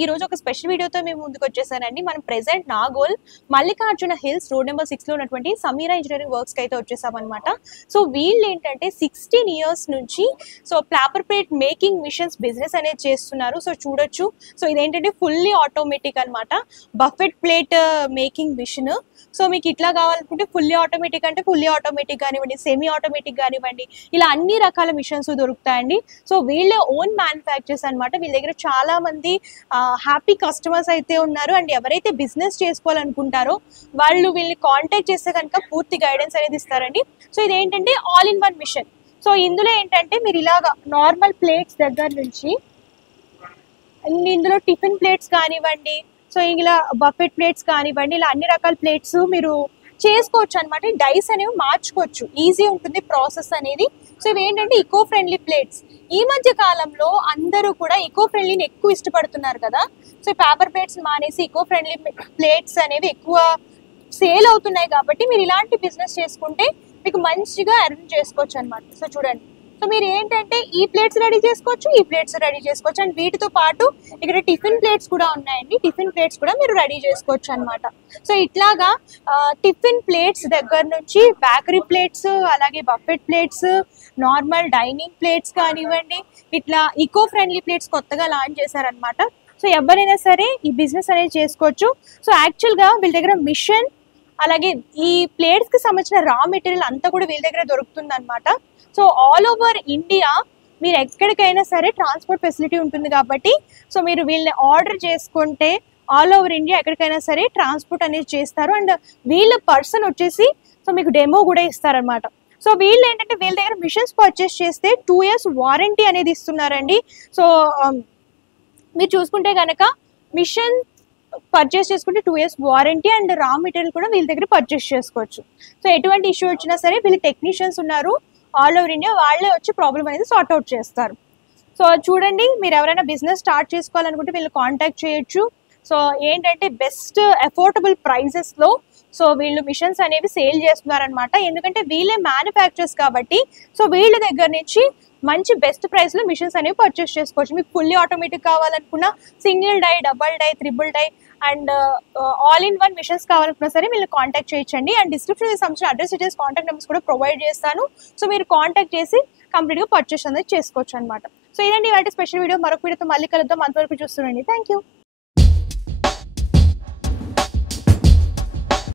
ఈ రోజు ఒక స్పెషల్ వీడియోతో మేము ముందుకు వచ్చేసానండి. మనం present Nagole Mallikarjuna hills road number 6 లో ఉన్నటువంటి సమీరా ఇంజనీరింగ్ వర్క్స్ కి అయితే వచ్చేసామన్నమాట. సో వీళ్ళు ఏంటంటే 16 ఇయర్స్ నుంచి so paper plate making machines business అనేది చేస్తున్నారు. సో చూడొచ్చు. సో ఇదేంటంటే ఫుల్లీ ఆటోమేటిక్ అన్నమాట. Buffet plate making machine. So మీకు ఇట్లా కావాలనుకుంటే ఫుల్లీ ఆటోమేటిక్ అంటే ఫుల్లీ ఆటోమేటిక్ కానివ్వండి, సెమీ ఆటోమేటిక్ కానివ్వండి, ఇలా అన్ని రకాల మిషన్స్ దొరుకుతాయండి. సో వీళ్ళే ఓన్ మ్యానుఫ్యాక్చర్స్ అనమాట. వీళ్ళ దగ్గర చాలా మంది హ్యాపీ కస్టమర్స్ అయితే ఉన్నారు. అండ్ ఎవరైతే బిజినెస్ చేసుకోవాలనుకుంటారో వాళ్ళు వీళ్ళని కాంటాక్ట్ చేస్తే కనుక పూర్తి గైడెన్స్ అనేది ఇస్తారండి. సో ఇదేంటంటే all in one machine. So ఇందులో ఏంటంటే మీరు ఇలాగా నార్మల్ ప్లేట్స్ దగ్గర నుంచి ఇందులో టిఫిన్ ప్లేట్స్ కానివ్వండి, సో ఇలా బఫెట్ ప్లేట్స్ కానివ్వండి, ఇలా అన్ని రకాల ప్లేట్స్ మీరు చేసుకోవచ్చు అనమాట. డైస్ అనేవి మార్చుకోవచ్చు, ఈజీ ఉంటుంది ప్రాసెస్ అనేది. సో ఇవి ఏంటంటే ఈకో ఫ్రెండ్లీ ప్లేట్స్. ఈ మధ్య కాలంలో అందరూ కూడా ఈకో ఫ్రెండ్లీని ఎక్కువ ఇష్టపడుతున్నారు కదా. సో పేపర్ ప్లేట్స్ మానేసి ఈకో ఫ్రెండ్లీ ప్లేట్స్ అనేవి ఎక్కువ సేల్ అవుతున్నాయి కాబట్టి మీరు ఇలాంటి బిజినెస్ చేసుకుంటే మీకు మంచిగా ఎర్న్ చేసుకోవచ్చు అనమాట. సో చూడండి, సో మీరు ఏంటంటే ఈ ప్లేట్స్ రెడీ చేసుకోవచ్చు, ఈ ప్లేట్స్ రెడీ చేసుకోవచ్చు. అండ్ వీటితో పాటు ఇక్కడ టిఫిన్ ప్లేట్స్ కూడా ఉన్నాయండి. టిఫిన్ ప్లేట్స్ కూడా మీరు రెడీ చేసుకోవచ్చు అనమాట. సో ఇట్లాగా టిఫిన్ ప్లేట్స్ దగ్గర నుంచి బేకరీ ప్లేట్స్, అలాగే buffet plates, normal dining plates కానివ్వండి, ఇట్లా ఈకో ఫ్రెండ్లీ ప్లేట్స్ కొత్తగా లాంచ్ చేశారనమాట. సో ఎవరైనా సరే ఈ బిజినెస్ అనేది చేసుకోవచ్చు. సో యాక్చువల్గా వీళ్ళ దగ్గర మిషన్, అలాగే ఈ ప్లేట్స్ కి సంబంధించిన రా మెటీరియల్ అంతా కూడా వీళ్ళ దగ్గర దొరుకుతుంది అనమాట. సో ఆల్ ఓవర్ ఇండియా మీరు ఎక్కడికైనా సరే ట్రాన్స్పోర్ట్ ఫెసిలిటీ ఉంటుంది కాబట్టి సో మీరు వీళ్ళని ఆర్డర్ చేసుకుంటే ఆల్ ఓవర్ ఇండియా ఎక్కడికైనా సరే ట్రాన్స్పోర్ట్ అనేది చేస్తారు. అండ్ వీళ్ళ పర్సన్ వచ్చేసి సో మీకు డెమో కూడా ఇస్తారనమాట. సో వీళ్ళు ఏంటంటే వీళ్ళ దగ్గర మిషన్స్ పర్చేస్ చేస్తే 2 years వారంటీ అనేది ఇస్తున్నారండి. సో మీరు చూసుకుంటే కనుక మిషన్ పర్చేస్ చేసుకుంటే 2 years warranty and raw material కూడా వీళ్ళ దగ్గర పర్చేస్ చేసుకోవచ్చు. సో ఎటువంటి ఇష్యూ వచ్చినా సరే వీళ్ళు టెక్నీషియన్స్ ఉన్నారు ఆల్ ఓవర్ ఇండియా, వాళ్ళే వచ్చి ప్రాబ్లం అనేది సార్ట్ అవుట్ చేస్తారు. సో చూడండి, మీరు ఎవరైనా బిజినెస్ స్టార్ట్ చేసుకోవాలనుకుంటే వీళ్ళు కాంటాక్ట్ చేయొచ్చు. సో ఏంటంటే బెస్ట్ అఫోర్డబుల్ ప్రైజెస్లో సో వీళ్ళు మిషన్స్ అనేవి సేల్ చేస్తున్నారనమాట. ఎందుకంటే వీళ్ళే మ్యానుఫ్యాక్చర్స్ కాబట్టి సో వీళ్ళ దగ్గర నుంచి మంచి బెస్ట్ ప్రైస్లో మిషన్స్ అనేవి పర్చేస్ చేసుకోవచ్చు. మీకు ఫుల్లీ ఆటోమేటిక్ కావాలనుకున్నా, single die, double die, triple die and all in one machines కావాలనుకున్నా సరే మీరు కాంటాక్ట్ చేయొచ్చండి. అండ్ డిస్క్రిప్షన్ సంబంధించిన అడ్రస్ డీటెయిల్స్, కాంటాక్ట్ నెంబర్స్ కూడా ప్రొవైడ్ చేస్తాను. సో మీరు కాంటాక్ట్ చేసి కంప్లీట్గా పర్చేస్ అనేది చేసుకోవచ్చు అనమాట. సో ఇదండి ఇవాళ స్పెషల్ వీడియో. మరొక వీడియోతో మళ్ళీ కలుద్దాం. అంతవరకు చూస్తుండండి. Thank you.